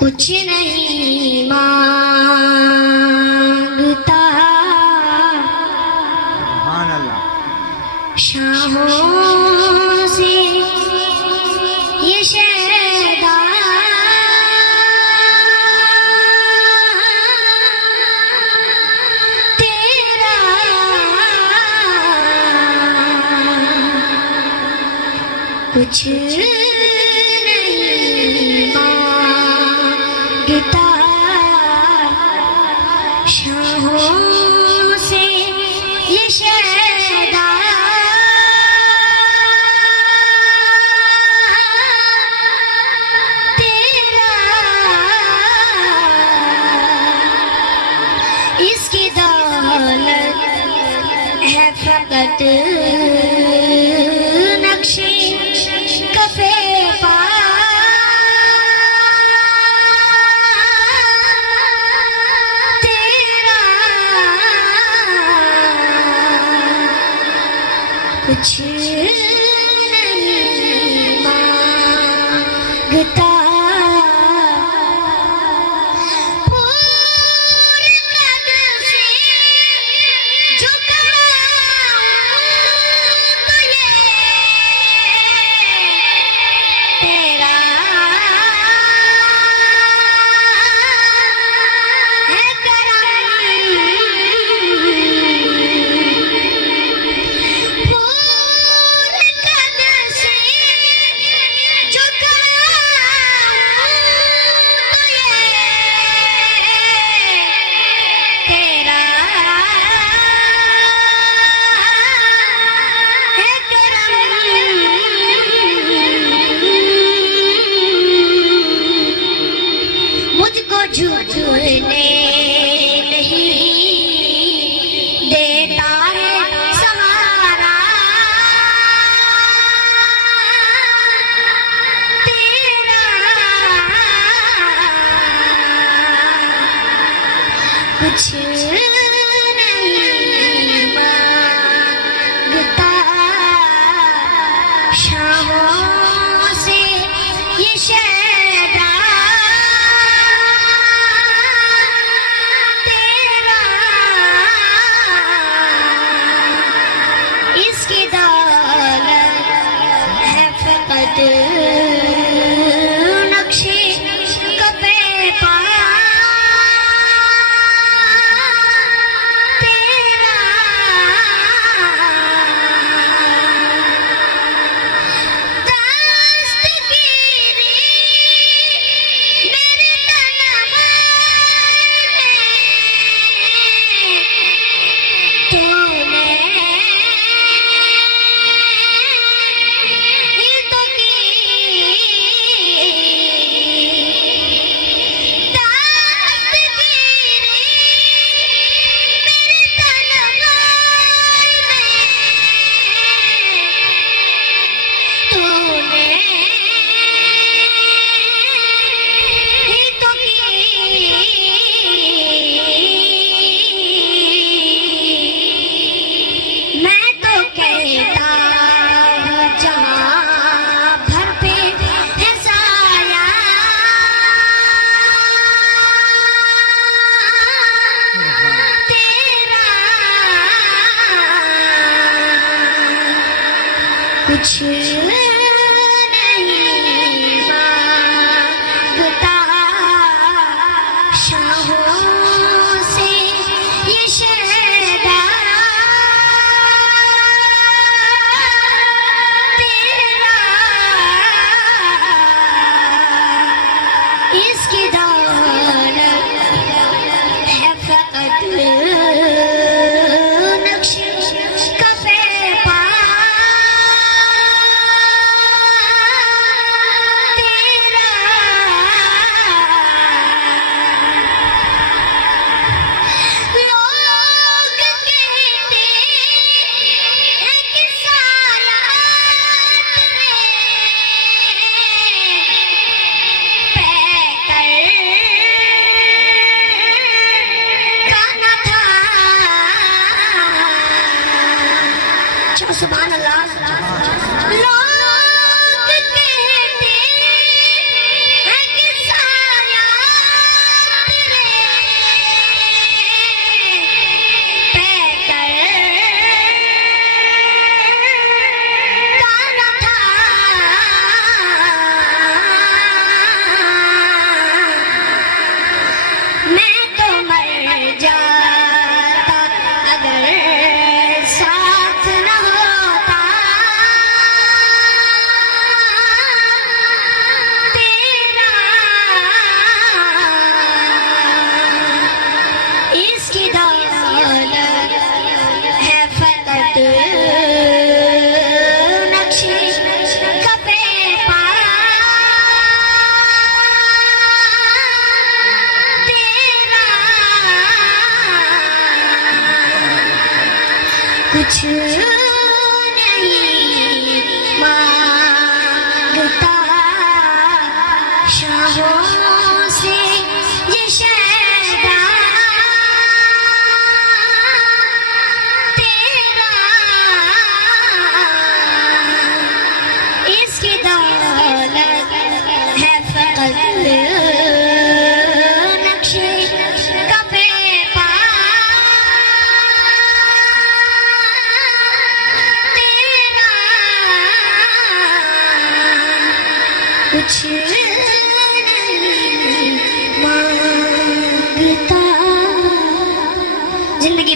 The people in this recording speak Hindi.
कुछ नहीं मांगता शाहों से ये शैदा तेरा कुछ नहीं मांगता शाहों से ये शैदा तेरा इसकी दौलत है फकत नक्शे कफे पा तेरा कुछ नहीं मांगता पूरे कद से झुकाऊं तो ये तेरा है करम पूरे कद से झुकाऊं तो ये तेरा है करम मुझको झूठने नहीं देता है सहारा तेरा कुछ नहीं मांगता शाहों से ये शैदा तेरा इसकी दौलत है फकत नक्शे कफे पा तेरा दस्तगीरी मेरे तनहाई में तूने ही तो की दस्तगीरी मेरे तनहाई में तूने ही तो की मैं तो कहता हूँ जहाँ भर पे है साया तेरा कुछ नहीं मांगता शाहों से ये शैदा तेरा इसकी दौलत है फकत नक्शे कफे पा तेरा लोग कहते हैं कि सायात में पैकर गाना था सुभान अल्लाह लोग कहते हैं कि साया कुछ नहीं मांगता शाहों से ये शहदा तेरा इसकी दौलत है फकत नक्शे का पेपा तेरा कुछ नहीं मांगता जिंदगी